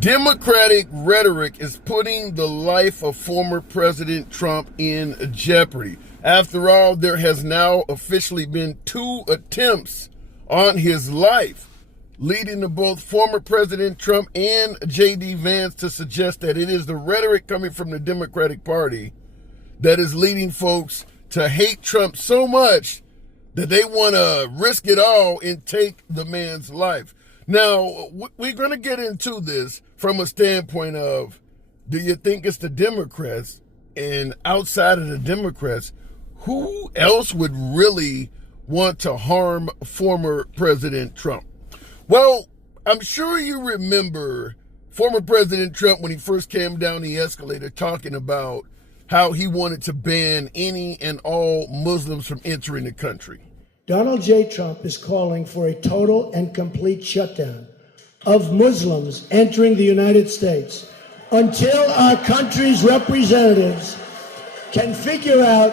Democratic rhetoric is putting the life of former President Trump in jeopardy. After all, there has now officially been 2 attempts on his life, leading to both former President Trump and J.D. Vance to suggest that it is the rhetoric coming from the Democratic Party that is leading folks to hate Trump so much that they want to risk it all and take the man's life. Now, we're going to get into this from a standpoint of, do you think it's the Democrats? And outside of the Democrats, who else would really want to harm former President Trump? Well, I'm sure you remember former President Trump when he first came down the escalator talking about how he wanted to ban any and all Muslims from entering the country. Donald J. Trump is calling for a total and complete shutdown of Muslims entering the United States until our country's representatives can figure out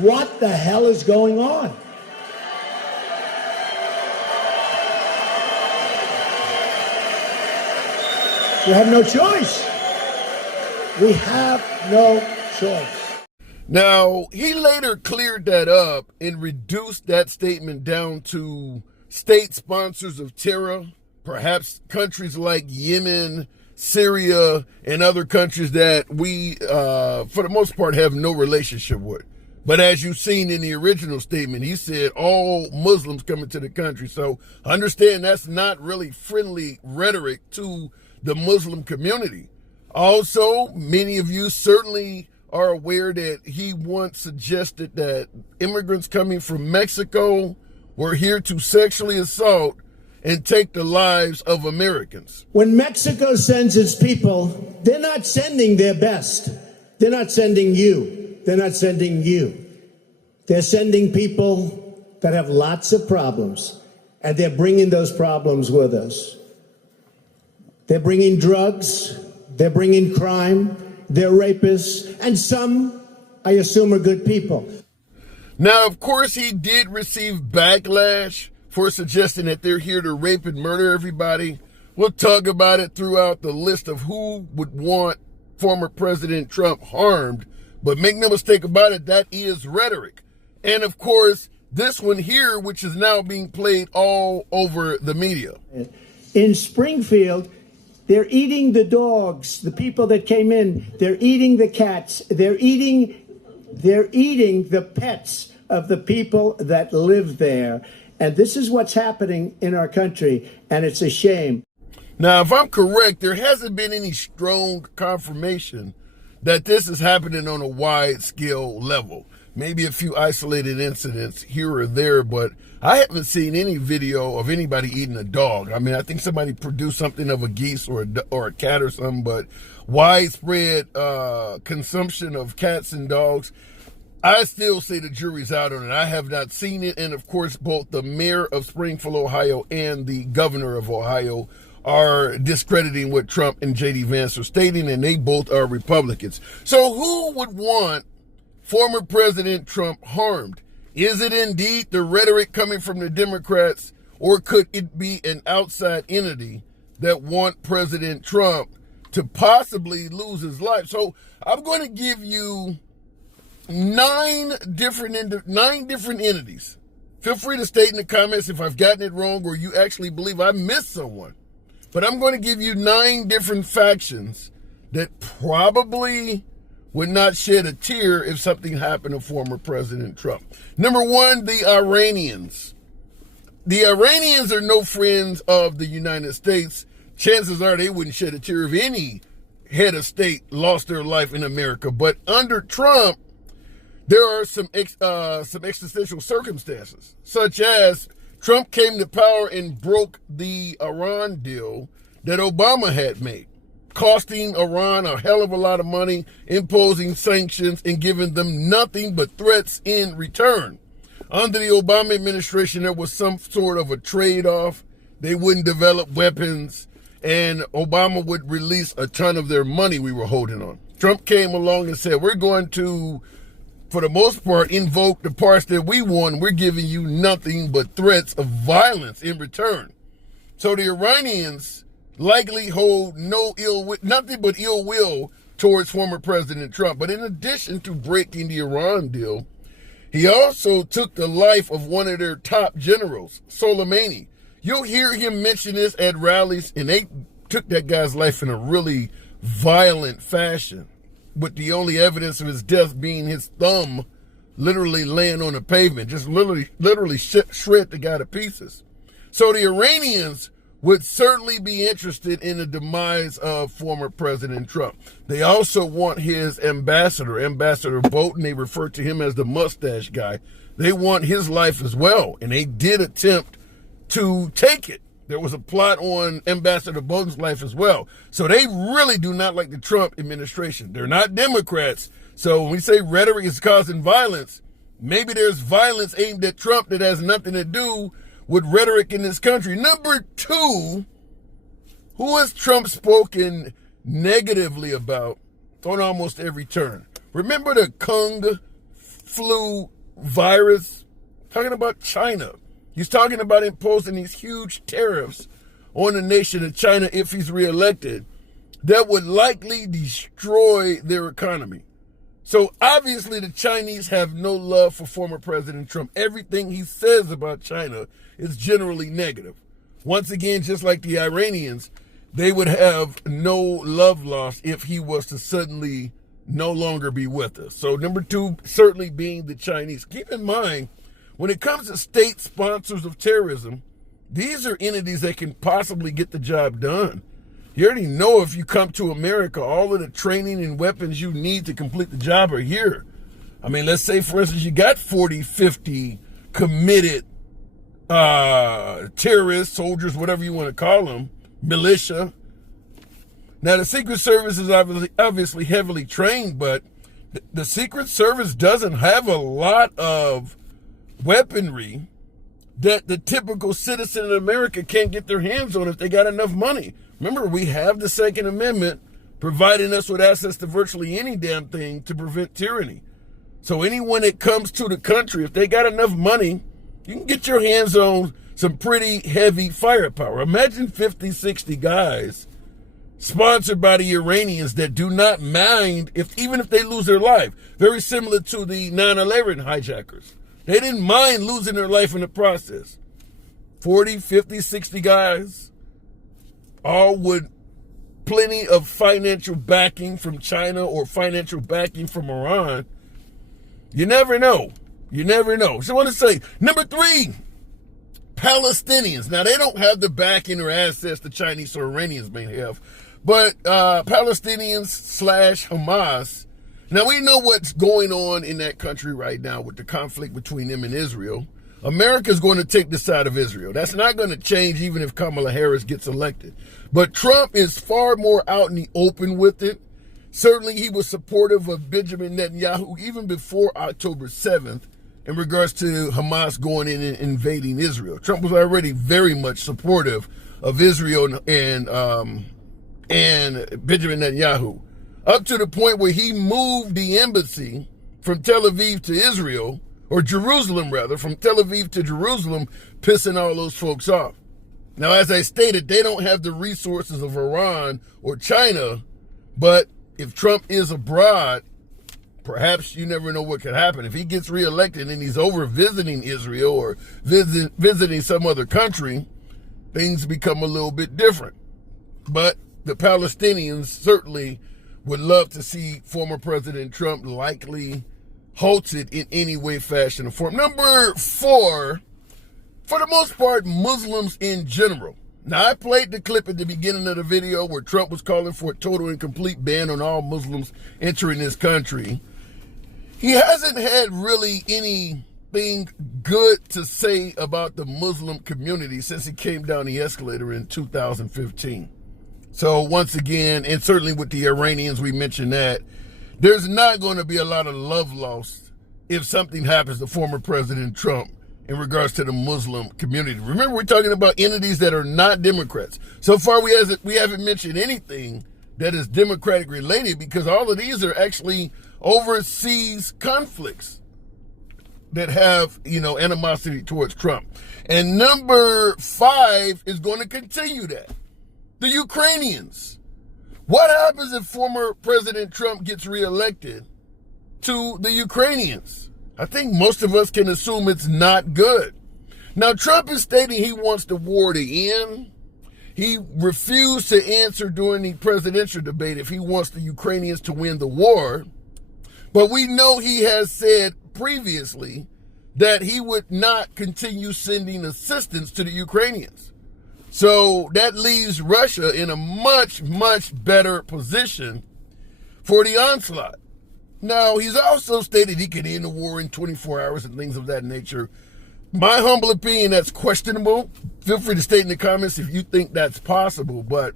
what the hell is going on. We have no choice. We have no choice. Now, he later cleared that up and reduced that statement down to state sponsors of terror, perhaps countries like Yemen, Syria, and other countries that we, for the most part, have no relationship with. But as you've seen in the original statement, he said all Muslims coming to the country. So understand that's not really friendly rhetoric to the Muslim community. Also, many of you certainly are aware that he once suggested that immigrants coming from Mexico were here to sexually assault and take the lives of Americans. When Mexico sends its people, they're not sending their best. They're not sending you. They're not sending you. They're sending people that have lots of problems, and they're bringing those problems with us. They're bringing drugs. They're bringing crime. They're rapists, and some, I assume, are good people. Now, of course, he did receive backlash for suggesting that they're here to rape and murder everybody. We'll talk about it throughout the list of who would want former President Trump harmed. But make no mistake about it, that is rhetoric. And, of course, this one here, which is now being played all over the media. In Springfield, they're eating the dogs, the people that came in. They're eating the cats. They're eating the pets of the people that live there. And this is what's happening in our country, and it's a shame. Now, if I'm correct, there hasn't been any strong confirmation that this is happening on a wide scale level. Maybe a few isolated incidents here or there, but I haven't seen any video of anybody eating a dog. I mean, I think somebody produced something of a geese or a cat or something, but widespread consumption of cats and dogs, I still say the jury's out on it. I have not seen it, and of course, both the mayor of Springfield, Ohio, and the governor of Ohio are discrediting what Trump and J.D. Vance are stating, and they both are Republicans. So who would want former President Trump harmed? Is it indeed the rhetoric coming from the Democrats, or could it be an outside entity that want President Trump to possibly lose his life? So I'm going to give you 9 different entities. Feel free to state in the comments if I've gotten it wrong or you actually believe I missed someone. But I'm going to give you 9 different factions that probably would not shed a tear if something happened to former President Trump. Number 1, the Iranians. The Iranians are no friends of the United States. Chances are they wouldn't shed a tear if any head of state lost their life in America. But under Trump, there are some existential circumstances, such as Trump came to power and broke the Iran deal that Obama had made, costing Iran a hell of a lot of money, imposing sanctions, and giving them nothing but threats in return. Under the Obama administration, there was some sort of a trade-off. They wouldn't develop weapons, and Obama would release a ton of their money we were holding on. Trump came along and said, we're going to, for the most part, invoke the parts that we want. We're giving you nothing but threats of violence in return. So the Iranians likely hold nothing but ill will towards former President Trump. But in addition to breaking the Iran deal, he also took the life of one of their top generals, Soleimani. You'll hear him mention this at rallies, and they took that guy's life in a really violent fashion, with the only evidence of his death being his thumb literally laying on the pavement, just literally shred the guy to pieces. So the Iranians would certainly be interested in the demise of former President Trump. They also want his Ambassador Bolton. They refer to him as the mustache guy. They want his life as well, and they did attempt to take it. There was a plot on Ambassador Bolton's life as well. So they really do not like the Trump administration. They're not Democrats. So when we say rhetoric is causing violence, maybe there's violence aimed at Trump that has nothing to do with rhetoric in this country. Number two, who has Trump spoken negatively about on almost every turn? Remember the Kung flu virus? Talking about China. He's talking about imposing these huge tariffs on the nation of China if he's reelected that would likely destroy their economy. So obviously the Chinese have no love for former President Trump. Everything he says about China is generally negative. Once again, just like the Iranians, they would have no love lost if he was to suddenly no longer be with us. So number two, certainly being the Chinese. Keep in mind, when it comes to state sponsors of terrorism, these are entities that can possibly get the job done. You already know if you come to America, all of the training and weapons you need to complete the job are here. I mean, let's say, for instance, you got 40, 50 committed terrorists, soldiers, whatever you want to call them, militia. Now, the Secret Service is obviously heavily trained, but the Secret Service doesn't have a lot of weaponry that the typical citizen in America can't get their hands on if they got enough money. Remember, we have the Second Amendment providing us with access to virtually any damn thing to prevent tyranny. So anyone that comes to the country, if they got enough money, you can get your hands on some pretty heavy firepower. Imagine 50, 60 guys sponsored by the Iranians that do not mind even if they lose their life. Very similar to the 9/11 hijackers. They didn't mind losing their life in the process. 40, 50, 60 guys, all with plenty of financial backing from China or financial backing from Iran. You never know. You never know. So I want to say, number three, Palestinians. Now, they don't have the backing or assets the Chinese or Iranians may have, but Palestinians / Hamas. Now, we know what's going on in that country right now with the conflict between them and Israel. America's going to take the side of Israel. That's not going to change even if Kamala Harris gets elected. But Trump is far more out in the open with it. Certainly, he was supportive of Benjamin Netanyahu even before October 7th in regards to Hamas going in and invading Israel. Trump was already very much supportive of Israel and Benjamin Netanyahu, up to the point where he moved the embassy from Tel Aviv to Israel, or Jerusalem rather, from Tel Aviv to Jerusalem, pissing all those folks off. Now, as I stated, they don't have the resources of Iran or China, but if Trump is abroad, perhaps you never know what could happen. If he gets reelected and he's over visiting Israel or visiting some other country, things become a little bit different. But the Palestinians certainly would love to see former President Trump likely halted in any way, fashion, or form. Number four, for the most part, Muslims in general. Now, I played the clip at the beginning of the video where Trump was calling for a total and complete ban on all Muslims entering this country. He hasn't had really anything good to say about the Muslim community since he came down the escalator in 2015. So once again, and certainly with the Iranians, we mentioned that, there's not going to be a lot of love lost if something happens to former President Trump in regards to the Muslim community. Remember, we're talking about entities that are not Democrats. So far, we haven't mentioned anything that is Democratic related, because all of these are actually overseas conflicts that have, animosity towards Trump. And number five is going to continue that. The Ukrainians. What happens if former President Trump gets reelected to the Ukrainians? I think most of us can assume it's not good. Now, Trump is stating he wants the war to end. He refused to answer during the presidential debate if he wants the Ukrainians to win the war. But we know he has said previously that he would not continue sending assistance to the Ukrainians. So that leaves Russia in a much, much better position for the onslaught. Now, he's also stated he can end the war in 24 hours and things of that nature. My humble opinion, that's questionable. Feel free to state in the comments if you think that's possible. But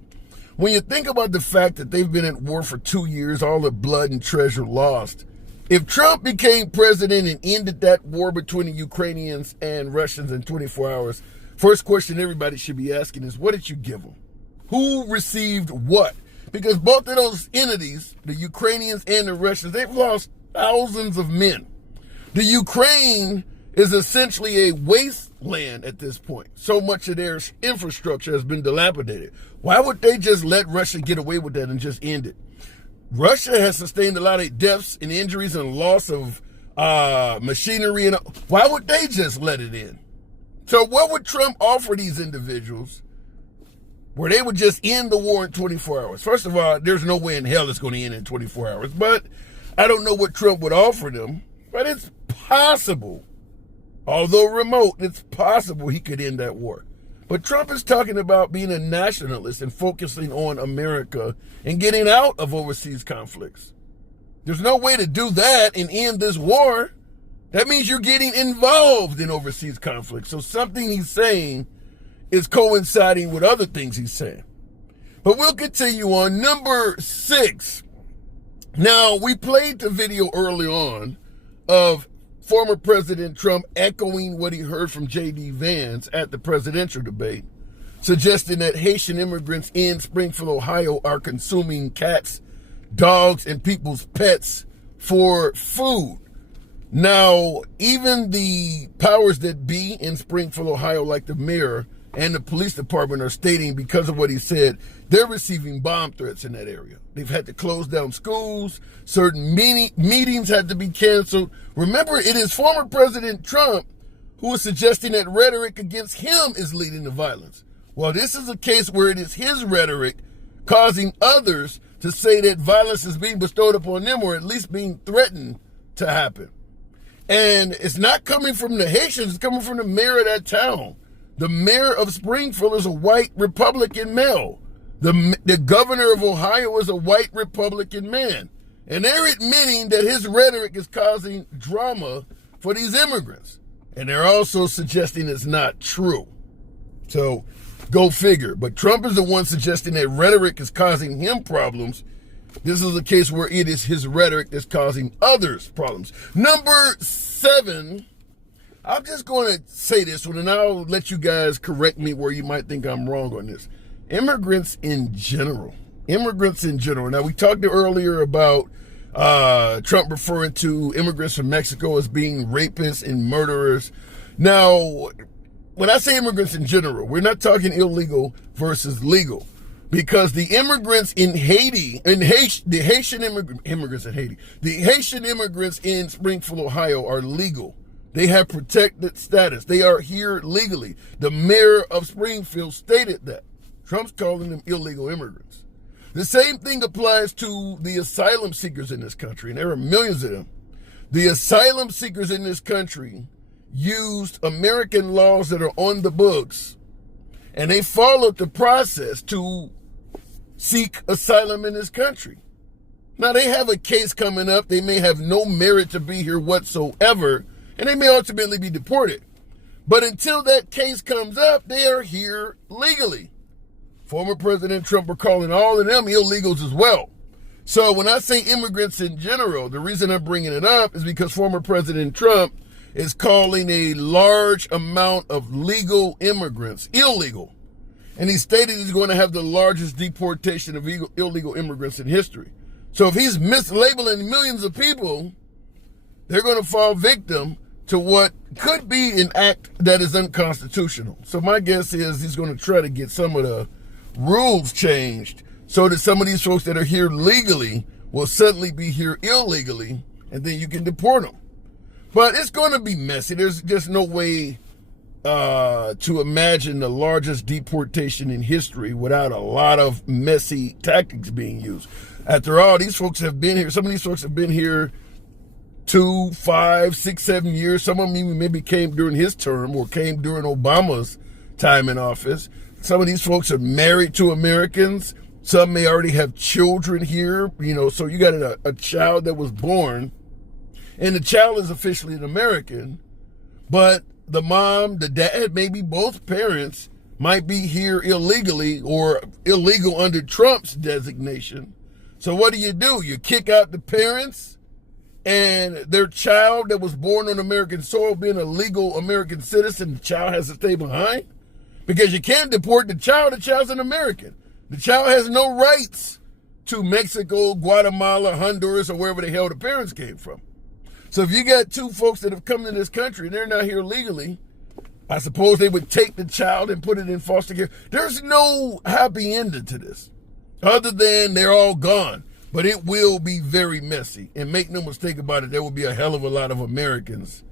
when you think about the fact that they've been at war for 2 years, all the blood and treasure lost, if Trump became president and ended that war between the Ukrainians and Russians in 24 hours, first question everybody should be asking is, what did you give them? Who received what? Because both of those entities, the Ukrainians and the Russians, they've lost thousands of men. The Ukraine is essentially a wasteland at this point. So much of their infrastructure has been dilapidated. Why would they just let Russia get away with that and just end it? Russia has sustained a lot of deaths and injuries and loss of machinery. And why would they just let it in? So what would Trump offer these individuals where they would just end the war in 24 hours? First of all, there's no way in hell it's going to end in 24 hours. But I don't know what Trump would offer them. But it's possible, although remote, it's possible he could end that war. But Trump is talking about being a nationalist and focusing on America and getting out of overseas conflicts. There's no way to do that and end this war. That means you're getting involved in overseas conflicts. So something he's saying is coinciding with other things he's saying. But we'll continue on. Number 6. Now, we played the video early on of former President Trump echoing what he heard from J.D. Vance at the presidential debate, suggesting that Haitian immigrants in Springfield, Ohio are consuming cats, dogs, and people's pets for food. Now, even the powers that be in Springfield, Ohio, like the mayor and the police department, are stating because of what he said, they're receiving bomb threats in that area. They've had to close down schools. Certain meetings had to be canceled. Remember, it is former President Trump who is suggesting that rhetoric against him is leading to violence. Well, this is a case where it is his rhetoric causing others to say that violence is being bestowed upon them, or at least being threatened to happen. And it's not coming from the Haitians, it's coming from the mayor of that town. The mayor of Springfield is a white Republican male. The governor of Ohio is a white Republican man. And they're admitting that his rhetoric is causing drama for these immigrants. And they're also suggesting it's not true. So go figure. But Trump is the one suggesting that rhetoric is causing him problems. This is a case where it is his rhetoric that's causing others problems. Number 7, I'm just going to say this one, and I'll let you guys correct me where you might think I'm wrong on this. Immigrants in general. Now, we talked earlier about Trump referring to immigrants from Mexico as being rapists and murderers. Now, when I say immigrants in general, we're not talking illegal versus legal. Because the immigrants in Haiti, the Haitian immigrants in Springfield, Ohio are legal. They have protected status. They are here legally. The mayor of Springfield stated that. Trump's calling them illegal immigrants. The same thing applies to the asylum seekers in this country, and there are millions of them. The asylum seekers in this country used American laws that are on the books, and they followed the process to seek asylum in this country. Now, they have a case coming up. They may have no merit to be here whatsoever, and they may ultimately be deported. But until that case comes up, they are here legally. Former President Trump are calling all of them illegals as well. So when I say immigrants in general, the reason I'm bringing it up is because former President Trump is calling a large amount of legal immigrants illegal. And he stated he's going to have the largest deportation of illegal immigrants in history. So if he's mislabeling millions of people, they're going to fall victim to what could be an act that is unconstitutional. So my guess is he's going to try to get some of the rules changed so that some of these folks that are here legally will suddenly be here illegally, and then you can deport them. But it's going to be messy. There's just no way to imagine the largest deportation in history without a lot of messy tactics being used. After all, these folks have been here. Some of these folks have been here 2, 5, 6, 7 years. Some of them even maybe came during his term or came during Obama's time in office. Some of these folks are married to Americans. Some may already have children here, so you got a child that was born, and the child is officially an American, but the mom, the dad, maybe both parents might be here illegally or illegal under Trump's designation. So what do? You kick out the parents and their child that was born on American soil being a legal American citizen, the child has to stay behind? Because you can't deport the child's an American. The child has no rights to Mexico, Guatemala, Honduras, or wherever the hell the parents came from. So if you got two folks that have come to this country and they're not here legally, I suppose they would take the child and put it in foster care. There's no happy ending to this other than they're all gone. But it will be very messy. And make no mistake about it, there will be a hell of a lot of Americans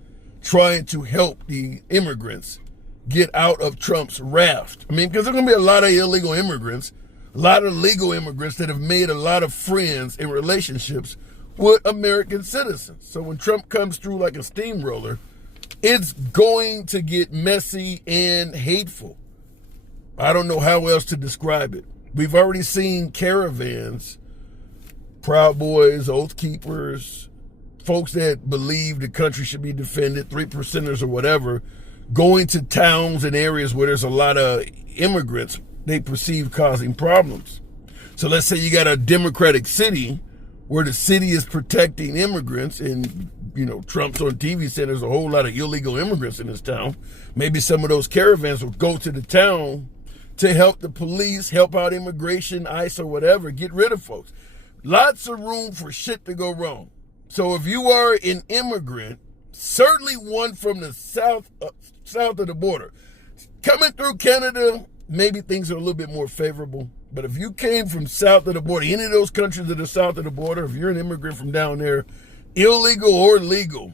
trying to help the immigrants get out of Trump's raft. Because there's going to be a lot of illegal immigrants, a lot of legal immigrants that have made a lot of friends and relationships with American citizens. So when Trump comes through like a steamroller, it's going to get messy and hateful. I don't know how else to describe it. We've already seen caravans, Proud Boys, Oath Keepers, folks that believe the country should be defended, 3%ers or whatever, going to towns and areas where there's a lot of immigrants they perceive causing problems. So let's say you got a Democratic city where the city is protecting immigrants and, Trump's on TV saying there's a whole lot of illegal immigrants in this town. Maybe some of those caravans will go to the town to help the police, help out immigration, ICE or whatever, get rid of folks. Lots of room for shit to go wrong. So if you are an immigrant, certainly one from the south of the border, coming through Canada, maybe things are a little bit more favorable. But if you came from south of the border, any of those countries that are south of the border, if you're an immigrant from down there, illegal or legal,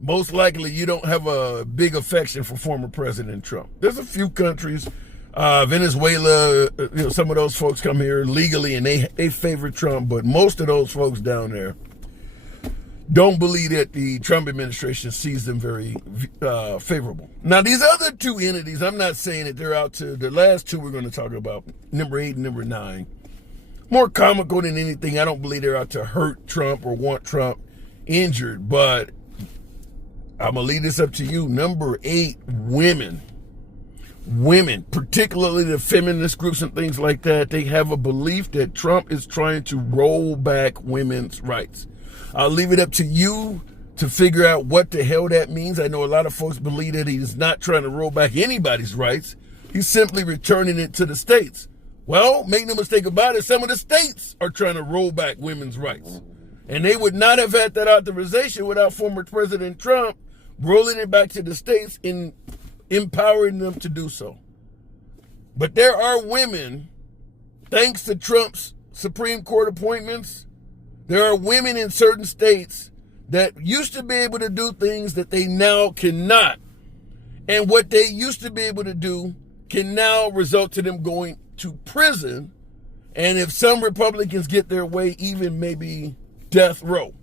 most likely you don't have a big affection for former President Trump. There's a few countries, Venezuela, some of those folks come here legally and they favor Trump, but most of those folks down there don't believe that the Trump administration sees them very favorable. Now, these other two entities, I'm not saying that they're out to, the last two we're going to talk about, number 8 and number 9, more comical than anything. I don't believe they're out to hurt Trump or want Trump injured, but I'm going to leave this up to you. Number 8, women, particularly the feminist groups and things like that, they have a belief that Trump is trying to roll back women's rights. I'll leave it up to you to figure out what the hell that means. I know a lot of folks believe that he's not trying to roll back anybody's rights. He's simply returning it to the states. Well, make no mistake about it, some of the states are trying to roll back women's rights. And they would not have had that authorization without former President Trump rolling it back to the states and empowering them to do so. But there are women, thanks to Trump's Supreme Court appointments, there are women in certain states that used to be able to do things that they now cannot. And what they used to be able to do can now result to them going to prison. And if some Republicans get their way, even maybe death row.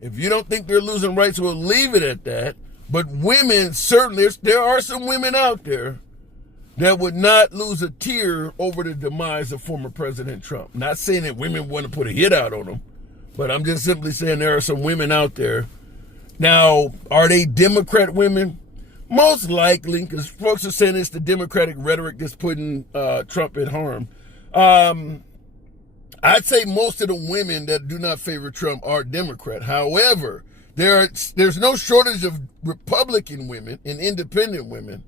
If you don't think they're losing rights, we'll leave it at that. But women, certainly, there are some women out there that would not lose a tear over the demise of former President Trump. Not saying that women want to put a hit out on him, but I'm just simply saying there are some women out there. Now, are they Democrat women? Most likely, because folks are saying it's the Democratic rhetoric that's putting Trump at harm. I'd say most of the women that do not favor Trump are Democrat. However, there's no shortage of Republican women and independent women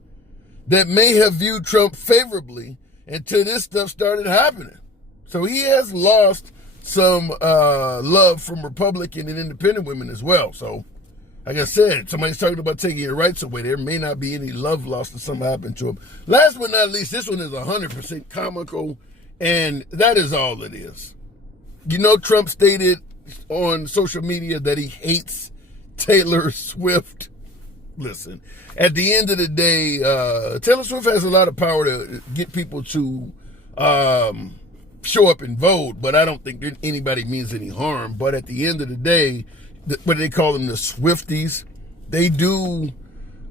that may have viewed Trump favorably until this stuff started happening. So he has lost some love from Republican and independent women as well. So Like I said, somebody's talking about taking your rights away. There may not be any love lost if something happened to him. Last but not least, this one is 100% comical, and that is all it is. You know, Trump stated on social media that he hates Taylor Swift. Listen, at the end of the day, Taylor Swift has a lot of power to get people to show up and vote, but I don't think anybody means any harm. But at the end of the day, what do they call them, the Swifties? They do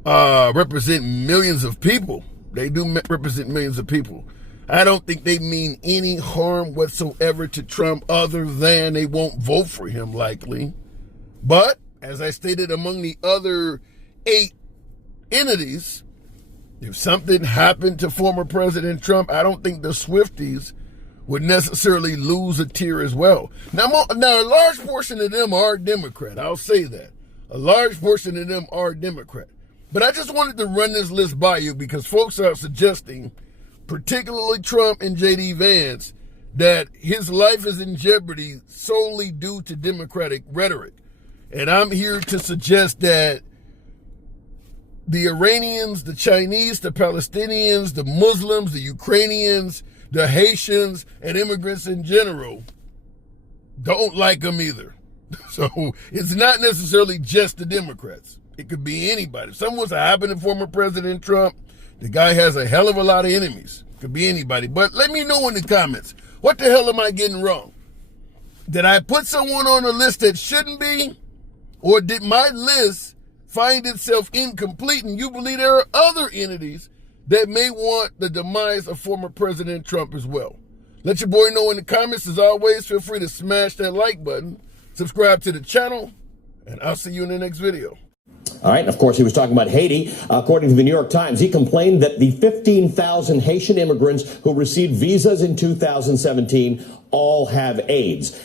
represent millions of people. They do represent millions of people. I don't think they mean any harm whatsoever to Trump other than they won't vote for him likely. But, as I stated, among the other 8 entities, if something happened to former President Trump, I don't think the Swifties would necessarily lose a tear as well. Now, a large portion of them are Democrat. I'll say that. A large portion of them are Democrat. But I just wanted to run this list by you because folks are suggesting, particularly Trump and J.D. Vance, that his life is in jeopardy solely due to Democratic rhetoric. And I'm here to suggest that the Iranians, the Chinese, the Palestinians, the Muslims, the Ukrainians, the Haitians, and immigrants in general don't like him either. So it's not necessarily just the Democrats. It could be anybody. If something was to happen to former President Trump, the guy has a hell of a lot of enemies. It could be anybody. But let me know in the comments, what the hell am I getting wrong? Did I put someone on a list that shouldn't be? Or did my list find itself incomplete and you believe there are other entities that may want the demise of former President Trump as well? Let your boy know in the comments. As always, feel free to smash that like button, subscribe to the channel, and I'll see you in the next video. All right, and of course, he was talking about Haiti. According to the New York Times, he complained that the 15,000 Haitian immigrants who received visas in 2017 all have AIDS.